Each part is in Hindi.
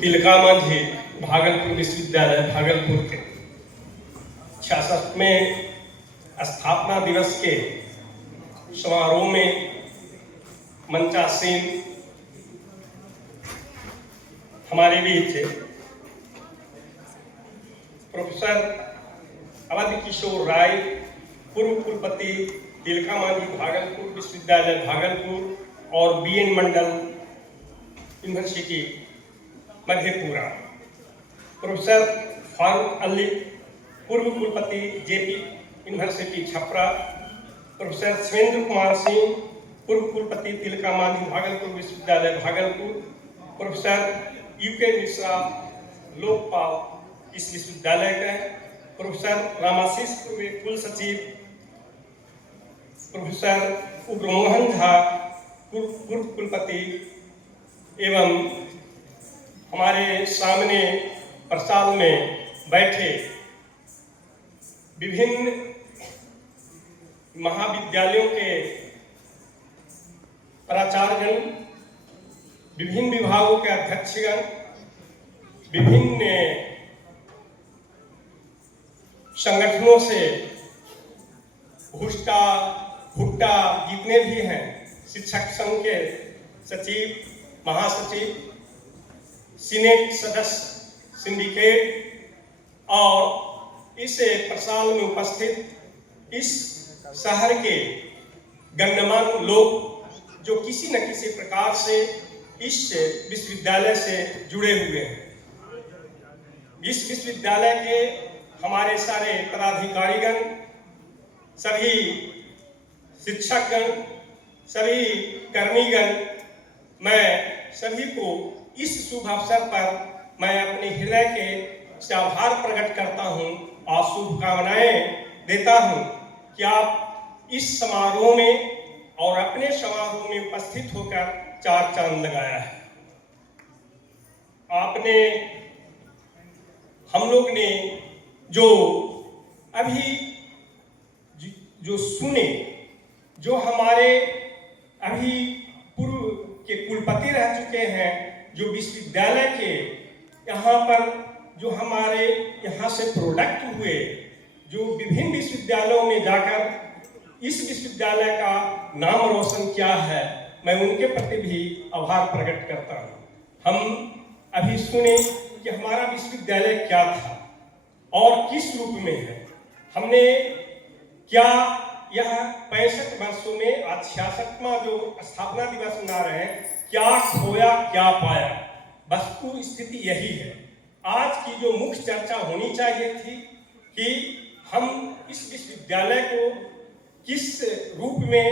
तिलका मांझी भागलपुर विश्वविद्यालय भागलपुर के 66वें स्थापना दिवस के समारोह में मंचासीन हमारे बीच प्रोफेसर अवध किशोर राय, पूर्व कुलपति तिलका मांझी भागलपुर विश्वविद्यालय भागलपुर और बीएन मंडल यूनिवर्सिटी मधेपुरा, प्रोफेसर फारूक अली, पूर्व कुलपति JP university Chhapra, professor Surendra Kumar Singh, पूर्व कुलपति तिलका मांझी भागलपुर विश्वविद्यालय भागलपुर, प्रोफेसर यूके मिश्रा लोकपाल इस विश्वविद्यालय के, प्रोफेसर रामाशीष पूर्व कुल सचिव, प्रोफेसर उग्रमोहन झा पूर्व कुलपति एवं हमारे सामने प्रसाद में बैठे विभिन्न महाविद्यालयों के प्राचार्यगण, विभिन्न विभागों के अध्यक्षगण, विभिन्न संगठनों से भुट्टा जितने भी हैं, शिक्षक संघ के सचिव, महासचिव, सीनेट सदस्य, सिंडिकेट और इस प्रसाद में उपस्थित इस शहर के गण्यमान्य लोग जो किसी न किसी प्रकार से इस विश्वविद्यालय से जुड़े हुए हैं। इस विश्वविद्यालय के हमारे सारे पदाधिकारीगण, सभी शिक्षकगण, सभी कर्मीगण, मैं सभी को इस शुभ अवसर पर मैं अपने हृदय के आभार प्रकट करता हूं और शुभकामनाएं देता हूं कि आप इस समारोह में और अपने समारोह में उपस्थित होकर चार चांद लगाया है। आपने, हम लोग ने जो अभी जो सुने, जो हमारे अभी पूर्व के कुलपति रह चुके हैं, जो विश्वविद्यालय के यहाँ पर जो हमारे यहाँ से प्रोडक्ट हुए, जो विभिन्न विश्वविद्यालयों में जाकर इस विश्वविद्यालय का नाम रोशन किया है, मैं उनके प्रति भी आभार प्रकट करता हूँ। हम अभी सुने कि हमारा विश्वविद्यालय क्या था और किस रूप में है। हमने क्या यह 65 वर्षों में आज 66वां जो स्थापना दिवस मना रहे हैं, क्या खोया क्या पाया, वस्तु स्थिति यही है। आज की जो मुख्य चर्चा होनी चाहिए थी कि हम इस विश्वविद्यालय को किस रूप में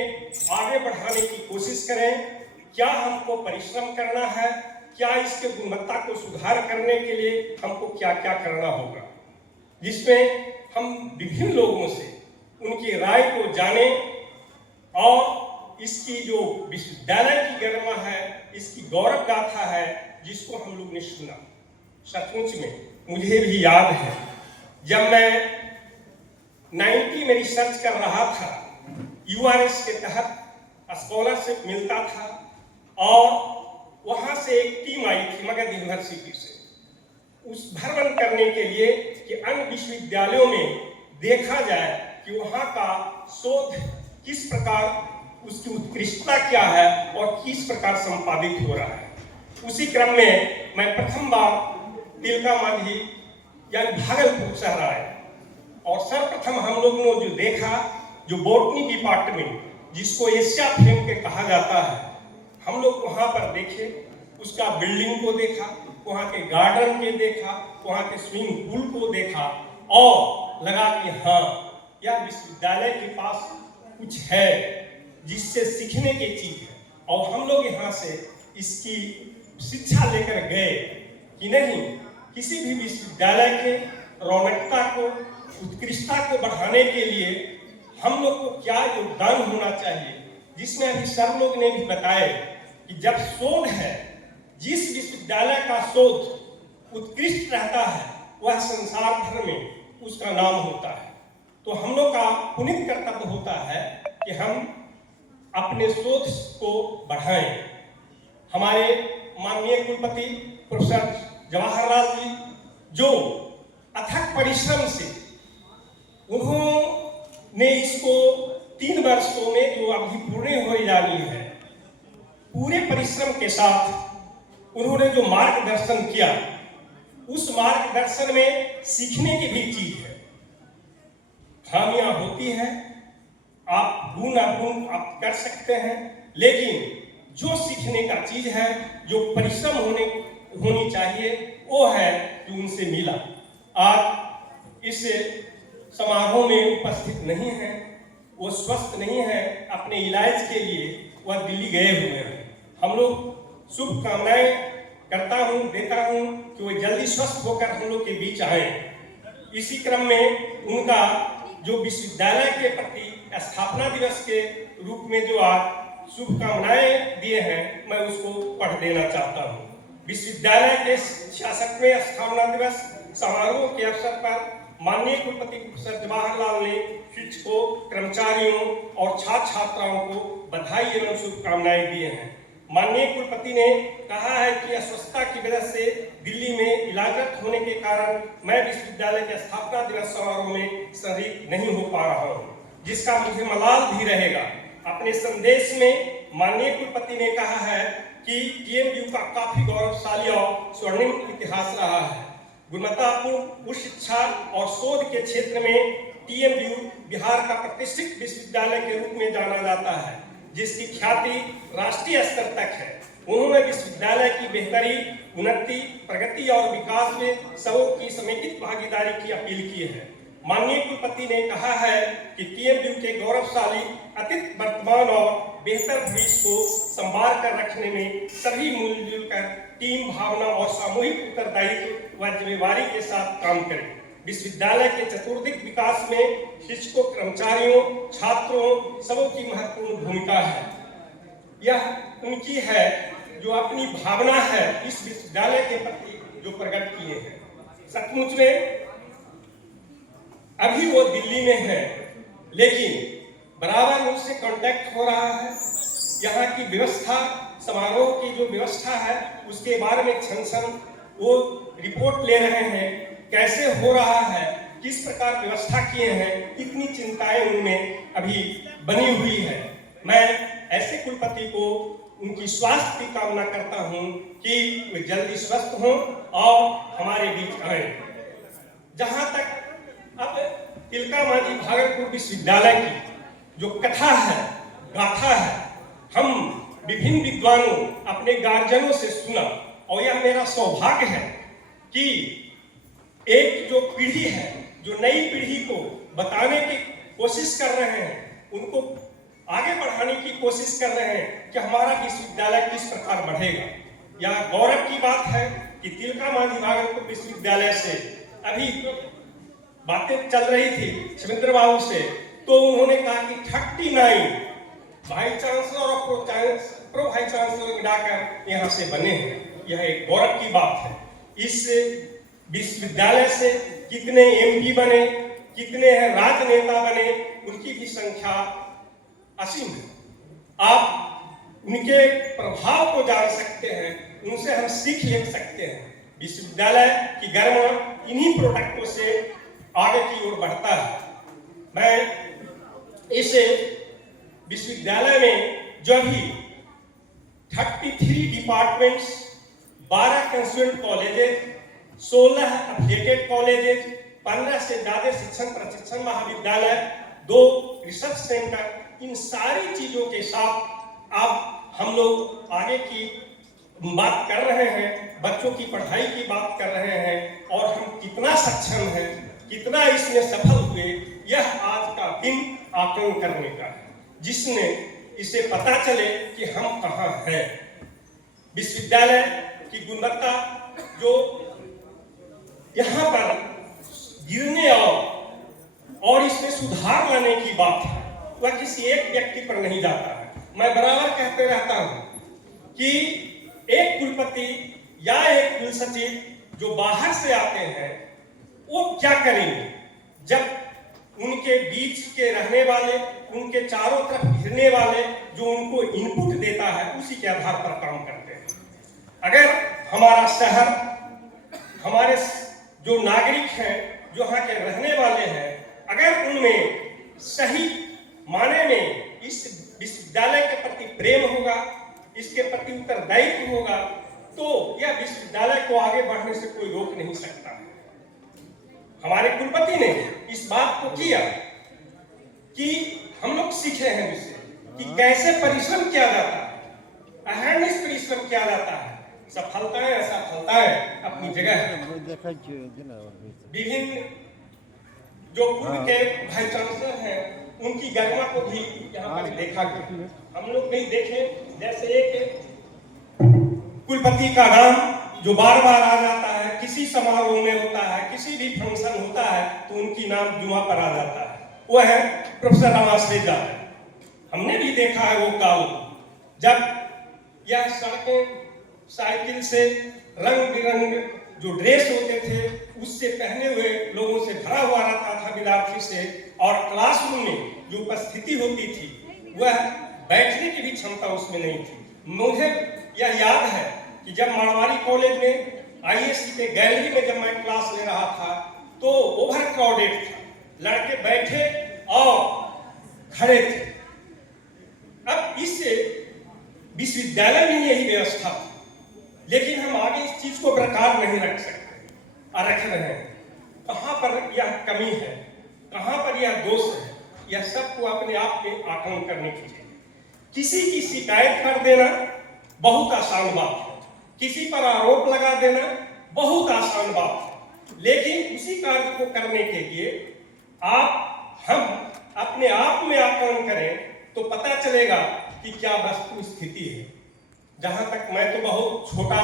आगे बढ़ाने की कोशिश करें, क्या हमको परिश्रम करना है, क्या इसके गुणवत्ता को सुधार करने के लिए हमको क्या क्या करना होगा, जिसमें हम विभिन्न लोगों से उनकी राय को जाने और इसकी जो विश्वविद्यालय की गरिमा है, इसकी गौरव गाथा है, जिसको हम लोग ने सुना। सचमुच में मुझे भी याद है जब मैं 90 में रिसर्च कर रहा था, यूआरएस के तहत स्कॉलरशिप मिलता था और वहां से एक टीम आई थी मगध यूनिवर्सिटी से, उस भ्रमण करने के लिए कि अन्य विश्वविद्यालयों में देखा जाए कि वहां का शोध किस प्रकार, उसकी उत्कृष्टता क्या है और किस प्रकार संपादित हो रहा है। उसी क्रम में मैं प्रथम बार तिलका मांझी यानी भागलपुर शहर आए और सर्वप्रथम हम लोगों ने जो देखा, जो बॉटनी डिपार्टमेंट जिसको एशिया फेम के कहा जाता है, हम लोग वहां पर देखे, उसका बिल्डिंग को देखा, वहां के गार्डन के देखा, वहां के स्विमिंग पूल को देखा और लगा कि हाँ, यह विश्वविद्यालय के पास कुछ है जिससे सीखने की चीज है। और हम लोग यहाँ से इसकी शिक्षा लेकर गए कि नहीं, किसी भी विश्वविद्यालय के रौनकता को, उत्कृष्टता को बढ़ाने के लिए हम लोग को क्या योगदान होना चाहिए, जिसमें अभी सर लोग ने भी बताया कि जब शोध है, जिस विश्वविद्यालय का शोध उत्कृष्ट रहता है, वह संसार भर में उसका नाम होता है। तो हम लोग का पुनीत कर्तव्य होता है कि हम अपने शोध को बढ़ाएं। हमारे माननीय कुलपति प्रोफेसर जवाहरलाल जी जो अथक परिश्रम से उन्होंने इसको 3 वर्षों में जो अभी पूर्ण हो जानी है, पूरे परिश्रम के साथ उन्होंने जो मार्गदर्शन किया, उस मार्गदर्शन में सीखने की भी चीज है। खामियां होती हैं, आप गुण अवगुण आप कर सकते हैं, लेकिन जो सीखने का चीज है, जो परिश्रम होनी चाहिए, वो है जो उनसे मिला। आज इस समारोह में उपस्थित नहीं है, वो स्वस्थ नहीं है, अपने इलाज के लिए वह दिल्ली गए हुए हैं। हम लोग शुभकामनाएं करता हूं, देता हूं कि वो जल्दी स्वस्थ होकर हम लोग के बीच आए। इसी क्रम में उनका जो विश्वविद्यालय के प्रति स्थापना दिवस के रूप में जो आज शुभकामनाएं दिए हैं, मैं उसको पढ़ देना चाहता हूं। विश्वविद्यालय के 66वें स्थापना दिवस समारोह के अवसर पर माननीय कुलपति प्रोफेसर जवाहरलाल ने शिक्षकों, कर्मचारियों और छात्र छात्राओं को बधाई एवं शुभकामनाएं दिए हैं। माननीय कुलपति ने कहा है कि अस्वस्थता की वजह से दिल्ली में इलाजरत होने के कारण मैं विश्वविद्यालय के स्थापना दिवस समारोह में शरीक नहीं हो पा रहा हूँ, जिसका मुझे मलाल भी रहेगा। अपने संदेश में माननीय कुलपति ने कहा है कि टीएमयू का काफी गौरवशाली और स्वर्णिम इतिहास रहा है। गुणवत्तापूर्ण उच्च शिक्षा और शोध के क्षेत्र में टीएमयू बिहार का प्रतिष्ठित विश्वविद्यालय के रूप में जाना जाता है, जिसकी ख्याति राष्ट्रीय स्तर तक है। उन्होंने विश्वविद्यालय की बेहतरी, उन्नति, प्रगति और विकास में सबों की समेकित भागीदारी की अपील की है। माननीय कुलपति ने कहा है कि टीएमयू के गौरवशाली अतीत, वर्तमान और बेहतर भविष्य को संभाल कर रखने में सभी मिलजुल कर टीम भावना और सामूहिक उत्तरदायित्व व जिम्मेवारी के साथ काम करें। विश्वविद्यालय के चतुर्दिक विकास में शिक्षकों, कर्मचारियों, छात्रों सबों की महत्वपूर्ण भूमिका है। यह उनकी है जो अपनी भावना है इस विश्वविद्यालय के प्रति जो प्रकट किए हैं। सचमुच में अभी वो दिल्ली में है, लेकिन बराबर उनसे कांटेक्ट हो रहा है। यहाँ की व्यवस्था, समारोह की जो व्यवस्था है, उसके बारे में छन वो रिपोर्ट ले रहे हैं, कैसे हो रहा है, किस प्रकार व्यवस्था किए हैं, इतनी चिंताएं उनमें अभी बनी हुई है। मैं ऐसे कुलपति को उनकी स्वास्थ्य की कामना करता हूं कि वे जल्दी स्वस्थ हों और हमारे बीच आए। जहां तक अब तिलका मांझी भागलपुर विश्वविद्यालय की जो कथा है, गाथा है, हम विभिन्न विद्वानों, अपने गार्जियनों से सुना, और यह मेरा सौभाग्य है कि एक जो पीढ़ी है, जो नई पीढ़ी को बताने की कोशिश कर रहे हैं, उनको आगे बढ़ाने की कोशिश कर रहे हैं कि हमारा विश्वविद्यालय किस प्रकार बढ़ेगा। यह गौरव की बात है कि तिलका मांझी भागलपुर विश्वविद्यालय से अभी बातें चल रही थी सुरेंद्र बाबू से, तो उन्होंने कहा कि 39 वाइस चांसलर और प्रो वाइस चांसलर मिलाकर यहाँ से बने हैं। यह एक गौरव की बात है। इस विश्वविद्यालय से कितने एमपी बने, कितने हैं राजनेता बने, उनकी भी संख्या असीम है। आप उनके प्रभाव को जान सकते हैं, उनसे हम सीख ले सकते हैं। विश्वविद्यालय की गरिमा इन्हीं प्रोडक्टों से आगे की ओर बढ़ता है। मैं इस विश्वविद्यालय में जो भी 33 departments, 12 consultant colleges, 16 affiliated colleges, 15 से ज्यादा शिक्षण प्रशिक्षण महाविद्यालय, 2 रिसर्च सेंटर, इन सारी चीजों के साथ अब हम लोग आगे की बात कर रहे हैं, बच्चों की पढ़ाई की बात कर रहे हैं, और हम कितना सक्षम हैं, कितना इसमें सफल हुए, यह आज का दिन आकलन करने का है, जिसने इसे पता चले कि हम कहाँ हैं। विश्वविद्यालय की गुणवत्ता जो यहाँ पर गिरने और इसमें सुधार लाने की बात है, वह किसी एक व्यक्ति पर नहीं जाता है। मैं बराबर कहते रहता हूँ कि एक कुलपति या एक कुलसचिव जो बाहर से आते हैं, वो क्या करेंगे जब उनके बीच के रहने वाले, उनके चारों तरफ घिरने वाले जो उनको इनपुट देता है, उसी के आधार पर काम करते हैं। अगर हमारा शहर हमारे जो नागरिक हैं, जो यहाँ के रहने वाले हैं, अगर उनमें सही माने में इस विश्वविद्यालय के प्रति प्रेम होगा, इसके प्रति उत्तरदायित्व होगा, तो यह विश्वविद्यालय को आगे बढ़ने से कोई रोक नहीं सकता। हमारे कुलपति ने इस बात को किया कि हम लोग सीखे हैं इससे कि कैसे परिश्रम किया जाता है, अहर्निश परिश्रम किया जाता है। सफलताएं असफलताएं अपनी जगह है। विभिन्न जो पूर्व के वाइस चांसलर हैं, उनकी गरिमा को भी यहाँ पर देखा गया। हम लोग नहीं देखे, जैसे एक कुलपति का नाम जो बार बार आ जाता है, किसी समारोह में होता है, किसी भी फंक्शन होता है, तो उनकी नाम जुआ पर आ जाता है, वो है प्रोफेसर रामाश्वेता। हमने भी देखा है वो काल, जब यह सड़कें साइकिल से रंग बिरंग जो ड्रेस होते थे उससे पहने हुए लोगों से भरा हुआ रहता था विद्यार्थी से, और क्लासरूम में जो उपस्थिति होती थी वह बैठने की भी क्षमता उसमें नहीं थी। मुझे यह याद है कि जब मारवाड़ी कॉलेज में आईएससी के गैलरी में जब मैं क्लास ले रहा था तो ओवर क्राउडेड था, लड़के बैठे और खड़े थे। अब इस विश्वविद्यालय में यही व्यवस्था थी, लेकिन हम आगे इस चीज को बरकरार नहीं रख सकते और रख रहे हैं। कहाँ पर यह कमी है, कहाँ पर यह दोष है, यह सबको अपने आप में आकलन करने की चाहिए। किसी की शिकायत कर देना बहुत आसान बात है, किसी पर आरोप लगा देना बहुत आसान बात है, लेकिन उसी कार्य को करने के लिए हम अपने आप में आकलन करें तो पता चलेगा कि क्या वस्तु स्थिति है। जहां तक मैं तो बहुत छोटा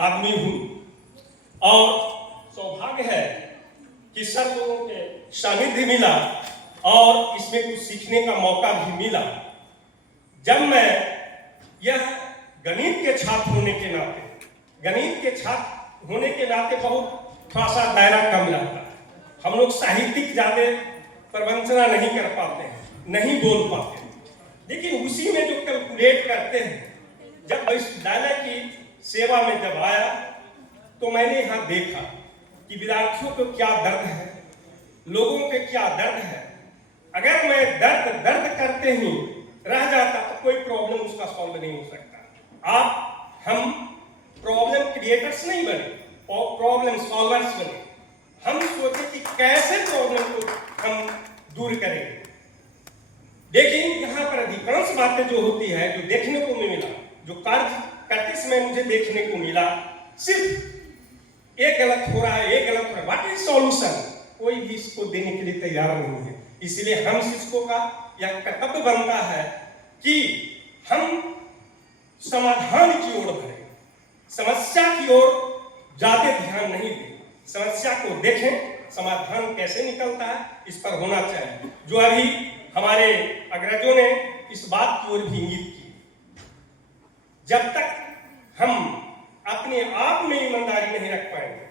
आदमी हूं और सौभाग्य है कि सब लोगों के सानिध्य मिला और इसमें कुछ सीखने का मौका भी मिला। जब मैं यह गणित के छात्र होने के नाते बहुत थोड़ा सा दायरा कम रहता है। हम लोग साहित्यिक ज्यादा प्रवंचना नहीं कर पाते हैं, नहीं बोल पाते हैं, लेकिन उसी में जो कैलकुलेट करते हैं। जब विश्वविद्यालय की सेवा में जब आया तो मैंने यहाँ देखा कि विद्यार्थियों को क्या दर्द है, लोगों के क्या दर्द है। अगर मैं दर्द करते ही रह जाता तो कोई प्रॉब्लम उसका सॉल्व नहीं हो सकता। हम प्रॉब्लम क्रिएटर्स नहीं बने और प्रॉब्लम सॉल्वर्स बने। हम सोचे कि कैसे प्रॉब्लम को हम दूर करेंगे, लेकिन यहाँ पर अधिकांश बातें जो होती है, जो देखने को मिला, जो कार्य करते समय मुझे देखने को मिला, सिर्फ एक गलत हो रहा है, एक गलत हो रहा है, व्हाट इज सॉल्यूशन, कोई भी इसको देने के लिए तैयार नहीं है। इसलिए हम शिक्षकों का यह कर्तव्य बनता है कि हम समाधान की ओर बढ़ें, समस्या की ओर ज्यादा ध्यान नहीं दें। समस्या को देखें, समाधान कैसे निकलता है इस पर होना चाहिए। जो अभी हमारे अग्रजों ने इस बात की ओर भी इंगित की, जब तक हम अपने आप में ईमानदारी नहीं रख पाएंगे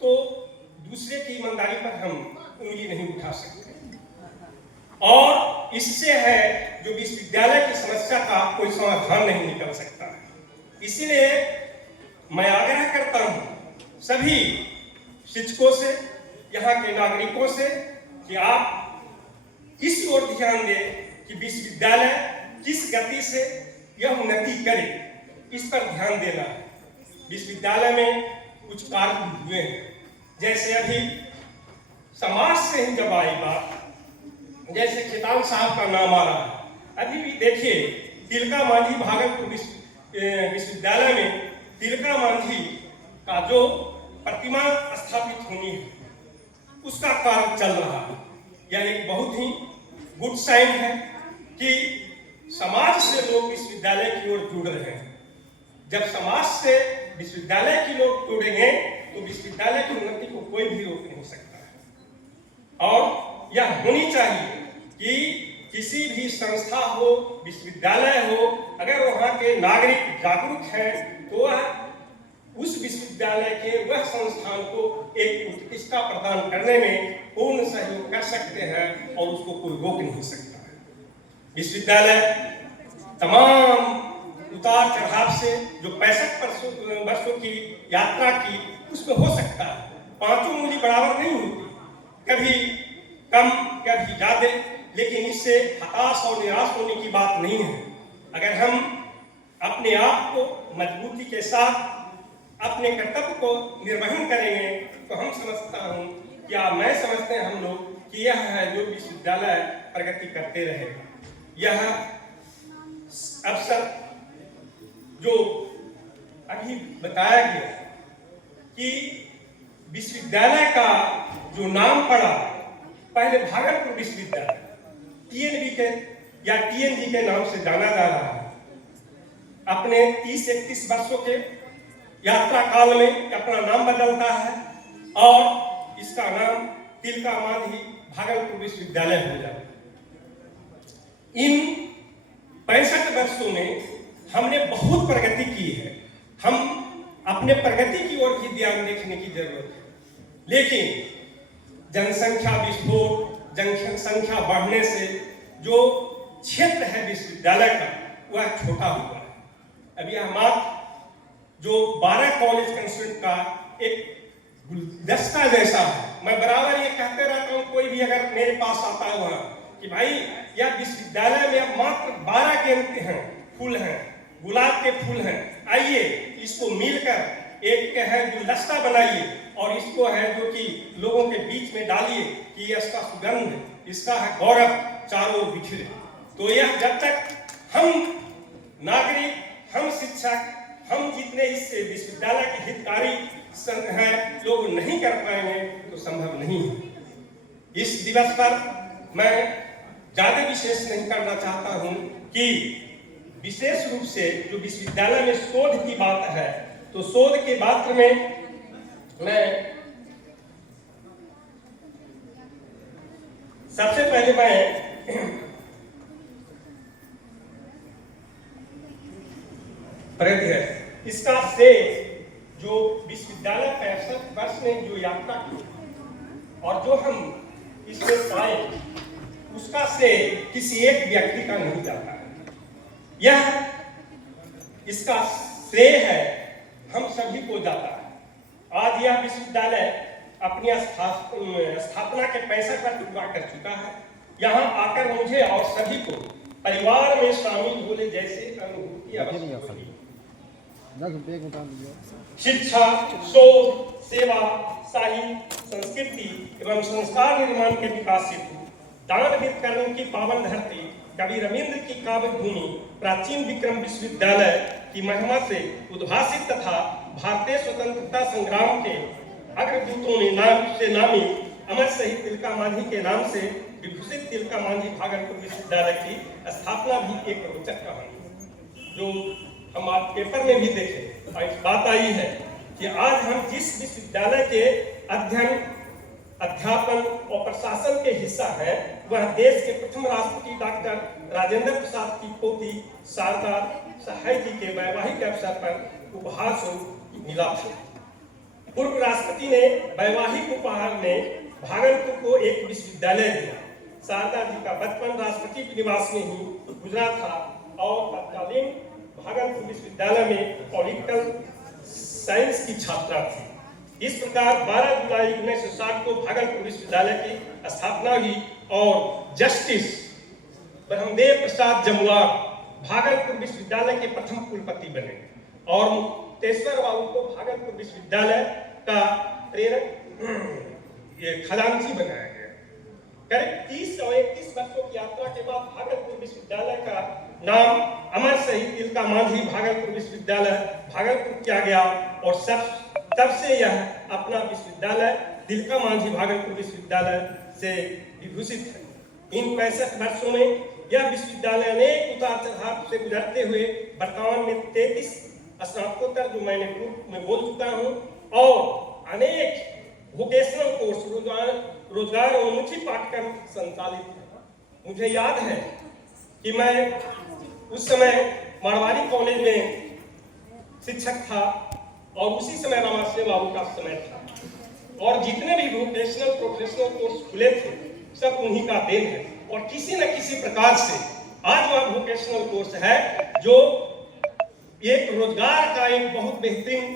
तो दूसरे की ईमानदारी पर हम उंगली नहीं उठा सकते। और इससे है जो विश्वविद्यालय की समस्या का कोई समाधान नहीं निकल सकता। इसीलिए मैं आग्रह करता हूं सभी शिक्षकों से, यहाँ के नागरिकों से कि आप इस ओर ध्यान दें कि विश्वविद्यालय किस गति से यह उन्नति करे, इस पर ध्यान देना है। विश्वविद्यालय में कुछ कार्य हुए हैं, जैसे अभी समाज से ही जब आई बात, जैसे खेतान साहब का नाम आ रहा है। अभी भी देखिए तिलका मांझी भागलपुर विश्वविद्यालय में तिलका मांझी का जो प्रतिमा स्थापित होनी है उसका कार्य चल रहा है। यह एक बहुत ही गुड साइन है कि समाज से लोग विश्वविद्यालय की ओर जुड़ रहे हैं। जब समाज से विश्वविद्यालय के लोग जुड़ेंगे तो विश्वविद्यालय की उन्नति को कोई भी रोक नहीं सकता है। और यह होनी चाहिए कि किसी भी संस्था हो, विश्वविद्यालय हो, अगर वहाँ के नागरिक जागरूक हैं तो वह उस विश्वविद्यालय के वह संस्थान को एक उत्कृष्टता प्रदान करने में पूर्ण सहयोग कर सकते हैं और उसको कोई रोक नहीं सकता है। विश्वविद्यालय तमाम उतार चढ़ाव से जो 65 वर्षों की यात्रा की, उसमें हो सकता है, पांचों उंगली बराबर नहीं होती, कभी कम कभी ज्यादा, लेकिन इससे हताश और निराश होने की बात नहीं है। अगर हम अपने आप को मजबूती के साथ अपने कर्तव्य को निर्वहन करेंगे तो हम समझता हूँ, क्या मैं समझते हैं हम लोग कि यह है जो विश्वविद्यालय प्रगति करते रहेगा। यह अवसर जो अभी बताया गया कि विश्वविद्यालय का जो नाम पड़ा, पहले भागलपुर विश्वविद्यालय टीएनबी के या टीएनजी के नाम से जाना जा रहा है। अपने 30-31 वर्षों के यात्रा काल में अपना नाम बदलता है और इसका नाम तिलका मांझी भागलपुर विश्वविद्यालय हो जाता है। इन 65 वर्षों में हमने बहुत प्रगति की है। हम अपने प्रगति की ओर भी ध्यान देखने की जरूरत है, लेकिन जनसंख्या विस्फोट, जनसंख्या बढ़ने से जो क्षेत्र है विश्वविद्यालय का वह छोटा हुआ है। अभी हमारा जो 12 कॉलेज कंस्टिट्यूट का एक गुलदस्ता जैसा है। मैं बराबर ये कहते रहता हूँ, कोई भी अगर मेरे पास आता है वहाँ कि भाई यह विश्वविद्यालय में अब मात्र 12 गेंदे हैं, फूल हैं, गुलाब के फूल हैं, आइए इसको मिलकर एक है गुलदस्ता बनाइए और इसको है जो कि लोगों के बीच में डालिए कि इसका सुगंध, इसका है गौरव चारों ओर बिखरे। तो यह जब तक हम नागरिक, हम शिक्षक, हम जितने इस विश्वविद्यालय के हितकारी हैं लोग नहीं कर पाएंगे तो संभव नहीं है। इस दिवस पर मैं ज्यादा विशेष नहीं करना चाहता हूं कि विशेष रूप से जो विश्वविद्यालय में शोध की बात है, तो शोध के पात्र में मैं सबसे पहले मैं इसका से जो विश्वविद्यालय 65 वर्ष में जो यात्रा की और जो हम इसमें पाए, उसका से किसी एक व्यक्ति का नहीं जाता है। यह इसका श्रेय है हम सभी को जाता है। आज यह विश्वविद्यालय अपनी स्थापना के 65 वर्ष पूरा कर चुका है। यहाँ आकर मुझे और सभी को परिवार में शामिल होने जैसे अनुभूति अवश्य होगी। शिक्षा, शोध, सेवा, साहित्य, संस्कृति एवं संस्कार निर्माण के विकास हेतु दान वितरण की पावन धरती कवि रविंद्र की काव्य भूमि प्राचीन विक्रम विश्वविद्यालय की महिमा से उद्भासित तथा भारतीय स्वतंत्रता संग्राम के अग्रदूतों ने नाम से नामी अमर शहीद तिलका मांझी के नाम से विभूषित तिलका मांझी भागलपुर विश्वविद्यालय की स्थापना भी एक रोचक कहानी जो हम आज पेपर में भी देखे और बात आई है कि आज हम जिस विश्वविद्यालय के अध्ययन, अध्यापन और प्रशासन के हिस्सा है, वह देश के प्रथम राष्ट्रपति डॉक्टर राजेंद्र प्रसाद की पोती शारदा सहाय जी के वैवाहिक अवसर पर उपहार स्वरूप मिला था। पूर्व राष्ट्रपति ने वैवाहिक उपहार में भागलपुर को एक विश्वविद्यालय दिया। शारदा जी का बचपन राष्ट्रपति निवास में ही गुजरा था और तत्कालीन भागलपुर विश्वविद्यालय में पॉलिटिकल साइंस की छात्रा थी। इस प्रकार 12 जुलाई 1960 को भागलपुर विश्वविद्यालय की स्थापना हुई और जस्टिस ब्रह्मदेव प्रसाद जमुआर भागलपुर विश्वविद्यालय के प्रथम कुलपति बने और तेश्वर बाबू को भागलपुर विश्वविद्यालय का प्रेरक खजांची बनाया गया। करीब 30 और 31 वर्षों की यात्रा के बाद भागलपुर विश्वविद्यालय का नाम अमर शहीद तिलका मांझी भागलपुर विश्वविद्यालय भागलपुर किया गया और तब से यह अपना विश्वविद्यालय तिलका मांझी भागलपुर विश्वविद्यालय से विभूषित है। इन 65 वर्षों में यह विश्वविद्यालय अनेक उतार चढ़ाव से गुजरते हुए वर्तमान में 33 स्नातकोत्तर जो मैंने पूर्व में बोल चुका हूँ और अनेक वोकेशनल कोर्स रोजगार उन्मुखी पाठ्यक्रम संचालित है। मुझे याद है कि मैं उस समय मारवाड़ी कॉलेज में शिक्षक था और उसी समय रामाश्रय बाबू का समय था और जितने भी वोकेशनल प्रोफेशनल कोर्स खुले थे सब उन्हीं का देन है और किसी न किसी प्रकार से आज वह वोकेशनल कोर्स है जो एक रोजगार का एक बहुत बेहतरीन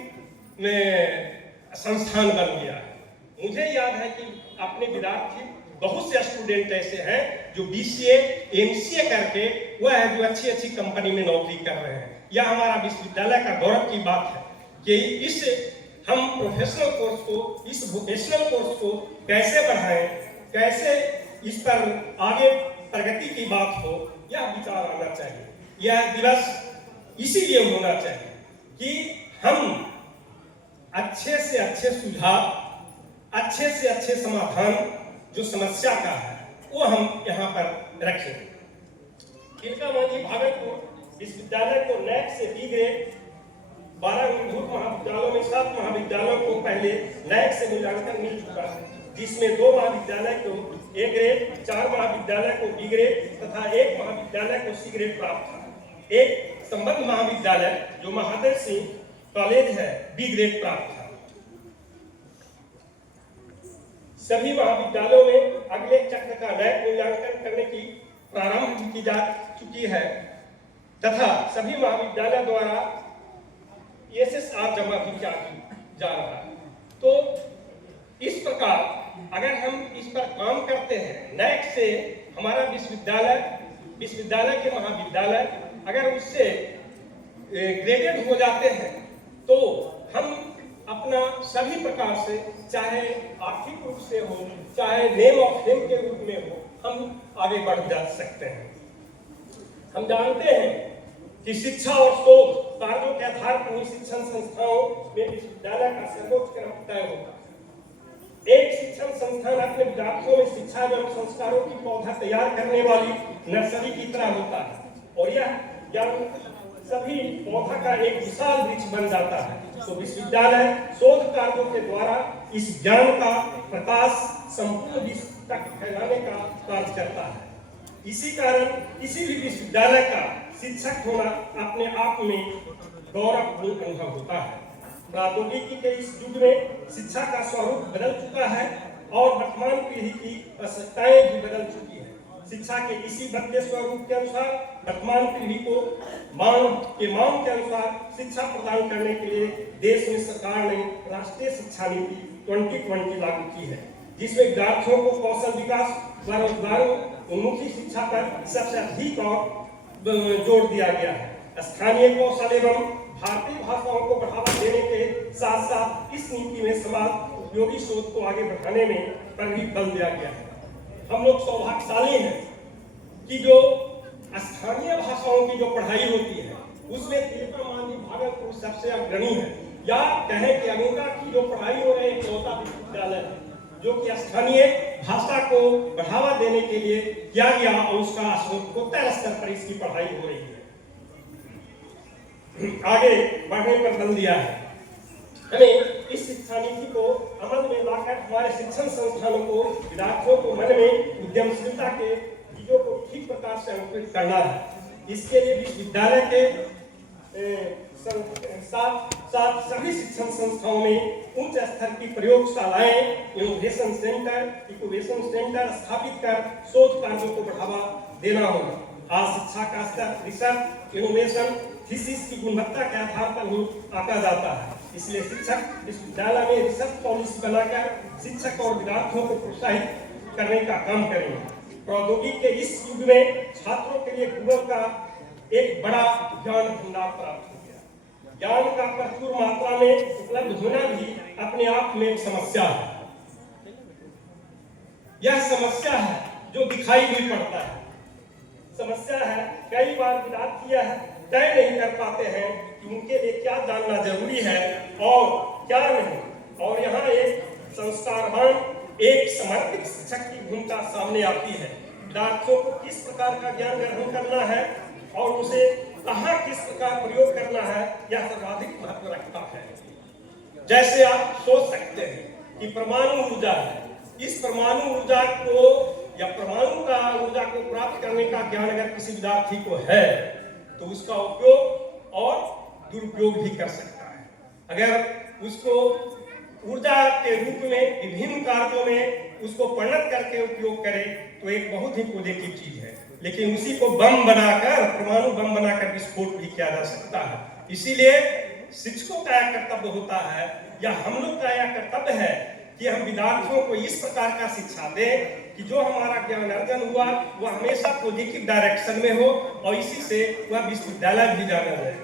संस्थान बन गया है। मुझे याद है कि अपने विद्यार्थी बहुत से स्टूडेंट ऐसे हैं जो BCA MCA करके वह है जो अच्छी अच्छी कंपनी में नौकरी कर रहे हैं। यह हमारा विश्वविद्यालय का गौरव की बात है कि इस हम प्रोफेशनल कोर्स को, इस वोकेशनल कोर्स को कैसे बढ़ाएं, कैसे इस पर आगे प्रगति की बात हो, यह विचार आना चाहिए। यह दिवस इसीलिए होना चाहिए कि हम अच्छे से अच्छे सुझाव, अच्छे से अच्छे समाधान जो समस्या का है वो हम यहाँ पर रखें। तिलका मांझी भागलपुर विश्वविद्यालय को NAAC से B ग्रेड 12 मूलभूत महाविद्यालयों में 7 महाविद्यालयों को पहले NAAC से मूल्यांकन मिल चुका है, जिसमें 2 महाविद्यालय को A ग्रेड, 4 महाविद्यालय को B ग्रेड तथा 1 महाविद्यालय को C ग्रेड प्राप्त था। एक संबद्ध महाविद्यालय जो महादेव सिंह कॉलेज है B ग्रेड प्राप्त था। सभी महाविद्यालयों में अगले चक्र का NAAC मूल्यांकन करने की प्रारंभ की जा चुकी है तथा सभी महाविद्यालय द्वारा SSR जमा भी किया जा रहा है। तो इस प्रकार अगर हम इस पर काम करते हैं, NAAC से हमारा विश्वविद्यालय के महाविद्यालय अगर उससे ग्रेडेड हो जाते हैं तो हम अपना सभी प्रकार से, चाहे आर्थिक रूप से हो, चाहे नेम ऑफ फेम के रूप में हो, हम आगे बढ़ जा सकते हैं। हम जानते हैं कि शिक्षा और शोध कार्यों के आधार पर ही शिक्षण संस्थाओं में विश्वविद्यालय का सर्वोच्च क्रम तय होता है। एक शिक्षण संस्थान अपने विद्यार्थियों में शिक्षा एवं संस्कारों की पौधा तैयार करने वाली नर्सरी की तरह होता है और यह ज्ञान सभी पौधा का एक विशाल वृक्ष बन जाता है। तो विश्वविद्यालय शोध कार्यों के द्वारा इस ज्ञान का प्रकाश संपूर्ण विश्व तक फैलाने का कार्य करता है। इसी कारण किसी भी विश्वविद्यालय का शिक्षक होना अपने आप में गौरवपूर्ण अनुभव होता है। प्रौद्योगिकी के इस युग में शिक्षा का स्वरूप बदल चुका है और वर्तमान पीढ़ी की आवश्यकताएं भी बदल चुकी है। शिक्षा के इसी बदले स्वरूप के अनुसार वर्तमान पीढ़ी को मांग के अनुसार शिक्षा प्रदान करने के लिए देश में सरकार ने राष्ट्रीय शिक्षा नीति 2020 लागू की है, जिसमें विद्यार्थियों को कौशल विकास व रोजगार उन्मुखी शिक्षा पर सबसे अधिक जोर दिया गया है। स्थानीय कौशल एवं भारतीय भाषाओं को बढ़ावा देने के साथ साथ इस नीति में समाज उपयोगी शोध को आगे बढ़ाने में पर भी बल दिया गया है। हम लोग सौभाग्यशाली हैं कि जो स्थानीय भाषाओं की जो पढ़ाई होती है उसमें तिलका मांझी भागलपुर सबसे अग्रणी है। या कहें कि अमेरिका की जो पढ़ाई हो रही है इकलौता विश्वविद्यालय है जो कि स्थानीय भाषा को बढ़ावा देने के लिए किया गया और उसका स्नातकोत्तर स्तर पर इसकी पढ़ाई हो रही है। आगे बढ़ने पर बल दिया है। हमें इस शिक्षा नीति को अमल में लाकर हमारे शिक्षण संस्थानों को, विद्यार्थियों को मन में उद्यमशीलता के चीजों को ठीक प्रकार से अंकुरित करना है। इसके लिए विश्वविद्यालय के साथ सभी शिक्षण संस्थाओं में उच्च स्तर की प्रयोगशालाएं, इनोवेशन सेंटर स्थापित कर शोध कार्यों को बढ़ावा देना होगा। आज शिक्षा का स्तर रिसर्च, इनोवेशन, थीसिस की गुणवत्ता के आधार पर ही आंका जाता है। इसलिए शिक्षक विश्वविद्यालय में रिसर्च पॉलिसी बनाकर शिक्षक और विद्यार्थियों को प्रोत्साहित करने का काम करेंगे। प्रौद्योगिकी के इस युग में छात्रों के लिए गूगल का एक बड़ा ज्ञान भंडार प्राप्त हो गया। ज्ञान का प्रचुर मात्रा में उपलब्ध होना भी अपने आप में एक समस्या है। यह समस्या है जो दिखाई भी पड़ता है। समस्या है कई बार विद्यार्थी यह तय नहीं कर पाते हैं कि उनके लिए क्या जानना जरूरी है और क्या नहीं। और यहाँ एक संस्कारवान, एक समर्पित शिक्षक की भूमिका सामने आती है। विद्यार्थियों को किस प्रकार का ज्ञान ग्रहण करना है और उसे कहाँ किस प्रकार प्रयोग करना है, यह सर्वाधिक महत्व रखता है। जैसे आप सोच सकते हैं कि परमाणु ऊर्जा है, इस परमाणु ऊर्जा को या परमाणु का ऊर्जा को प्राप्त करने का ज्ञान अगर किसी विद्यार्थी को है तो उसका उपयोग और दुरुपयोग भी कर सकता है। अगर उसको ऊर्जा के रूप में विभिन्न कार्यों में उसको परिणत करके उपयोग करे तो एक बहुत ही पॉजिटिव चीज है। लेकिन उसी को बम बनाकर, परमाणु बम बनाकर विस्फोट भी किया जा सकता है। इसीलिए शिक्षकों का कर्तव्य होता है या हम लोग का यह कर्तव्य है कि हम विद्यार्थियों को इस प्रकार का शिक्षा दें कि जो हमारा ज्ञान अर्जन हुआ वह हमेशा पॉजिटिव डायरेक्शन में हो और इसी से वह विश्वविद्यालय भी जाना जाए।